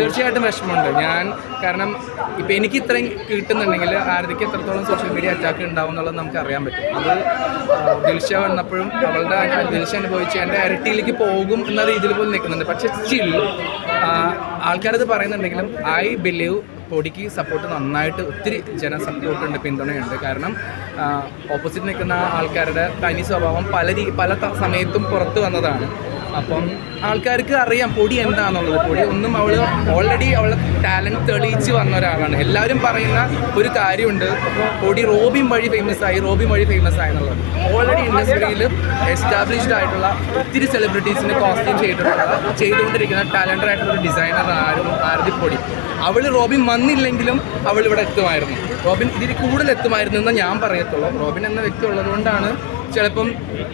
തീർച്ചയായിട്ടും വിഷമമുണ്ട്. ഞാൻ കാരണം ഇപ്പം എനിക്ക് ഇത്രയും കിട്ടുന്നുണ്ടെങ്കിൽ ആരതിക്ക് എത്രത്തോളം സോഷ്യൽ മീഡിയ അറ്റാക്ക് ഉണ്ടാവും എന്നുള്ളത് നമുക്ക് അറിയാൻ പറ്റും. അത് ദിൽഷ വന്നപ്പോഴും അവളുടെ ദിൽഷ അനുഭവിച്ച് എന്റെ ഇരട്ടിയിലേക്ക് പോകും എന്ന രീതിയിൽ പോലും നിൽക്കുന്നുണ്ട്. പക്ഷെ സ്റ്റിൽ ആൾക്കാരത് പറയുന്നുണ്ടെങ്കിലും ഐ ബിലീവ് പൊടിക്ക് സപ്പോർട്ട് നന്നായിട്ട് ഒത്തിരി ജന സപ്പോർട്ടുണ്ട് പിന്തുണയുണ്ട്. കാരണം ഓപ്പോസിറ്റ് നിൽക്കുന്ന ആൾക്കാരുടെ തനി സ്വഭാവം പല രീ പല സമയത്തും പുറത്ത് വന്നതാണ്. അപ്പം ആൾക്കാർക്ക് അറിയാം പൊടി എന്താണെന്നുള്ളത് പൊടി ഒന്നും അവൾ ഓൾറെഡി അവളെ ടാലന്റ് തെളിയിച്ച് വന്ന ഒരാളാണ്. എല്ലാവരും പറയുന്ന ഒരു കാര്യമുണ്ട്. പൊടി റോബിൻ വഴി ഫേമസ് ആയി റോബിൻ വഴി ഫേമസ് ആയി എന്നുള്ളത്. ഓൾറെഡി ഇൻഡസ്ട്രിയിൽ എസ്റ്റാബ്ലിഷ്ഡ് ആയിട്ടുള്ള ഒത്തിരി സെലിബ്രിറ്റീസിന് കോസ്റ്റ്യൂം ചെയ്തിട്ടുള്ള ചെയ്തുകൊണ്ടിരിക്കുന്ന ടാലന്റഡ് ആയിട്ടുള്ള ഒരു ഡിസൈനർ ആരും ആരതി പൊടി. അവൾ റോബിൻ വന്നില്ലെങ്കിലും അവൾ ഇവിടെ എത്തുമായിരുന്നു. റോബിൻ ഇതിൽ കൂടുതൽ എത്തുമായിരുന്നു എന്ന് ഞാൻ പറയത്തുള്ളൂ. റോബിൻ എന്ന വ്യക്തി ഉള്ളതുകൊണ്ടാണ് ചിലപ്പം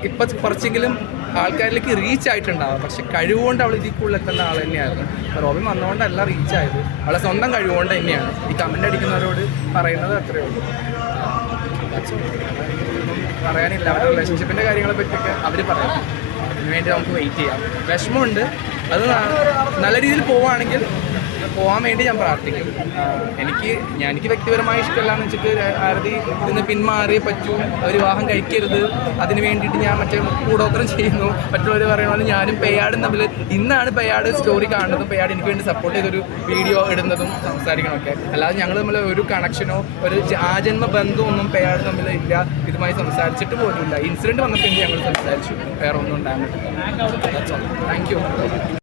ഇപ്പം കുറച്ചെങ്കിലും ആൾക്കാരിലേക്ക് റീച്ച് ആയിട്ടുണ്ടാവാം. പക്ഷെ കഴിവുകൊണ്ട് അവൾ ഇതിൽ കൂടുതൽ എത്തേണ്ട ആൾ തന്നെയായിരുന്നു. അപ്പോൾ റോബിൻ വന്നുകൊണ്ടല്ല റീച്ച് ആയത്. അവളെ സ്വന്തം കഴിവുകൊണ്ട് തന്നെയാണ്. ഈ കമന്റ് അടിക്കുന്നവരോട് പറയുന്നത് അത്രേ ഉള്ളൂ. പറയാനില്ല. അവരുടെ റിലേഷൻഷിപ്പിന്റെ കാര്യങ്ങളെ പറ്റിയൊക്കെ അവർ പറയാം. അതിനുവേണ്ടി നമുക്ക് വെയിറ്റ് ചെയ്യാം. വിഷമമുണ്ട്. അത് നല്ല രീതിയിൽ പോവുകയാണെങ്കിൽ പോകാൻ വേണ്ടി ഞാൻ പ്രാർത്ഥിക്കും. എനിക്ക് ഞാൻ എനിക്ക് വ്യക്തിപരമായ ഇഷ്ടമല്ലാന്ന് വെച്ചിട്ട് ആരതി ഇതിന് പിന്മാറിയേ പറ്റൂ. വിവാഹം കഴിക്കരുത്. അതിന് വേണ്ടിയിട്ട് ഞാൻ മറ്റേ കൂടോത്രം ചെയ്യുന്നു. മറ്റുള്ളവർ പറയുന്നത് ഞാനും പെയ്യാടും തമ്മിൽ ഇന്നാണ് പെയ്യാട് സ്റ്റോറി കാണുന്നതും പെയ്യാട് എനിക്ക് വേണ്ടി സപ്പോർട്ട് ചെയ്തൊരു വീഡിയോ ഇടുന്നതും സംസാരിക്കണമൊക്കെ. അല്ലാതെ ഞങ്ങൾ തമ്മിൽ ഒരു കണക്ഷനോ ഒരു ആജന്മ ബന്ധമൊന്നും പെയ്യാട് തമ്മിൽ ഇല്ല. ഇതുമായി സംസാരിച്ചിട്ട് പോലുമില്ല. ഇൻസിഡന്റ് വന്നപ്പോൾ ഞങ്ങൾ സംസാരിച്ചു. വേറെ ഒന്നും ഉണ്ടാകുന്നില്ല താങ്ക് യു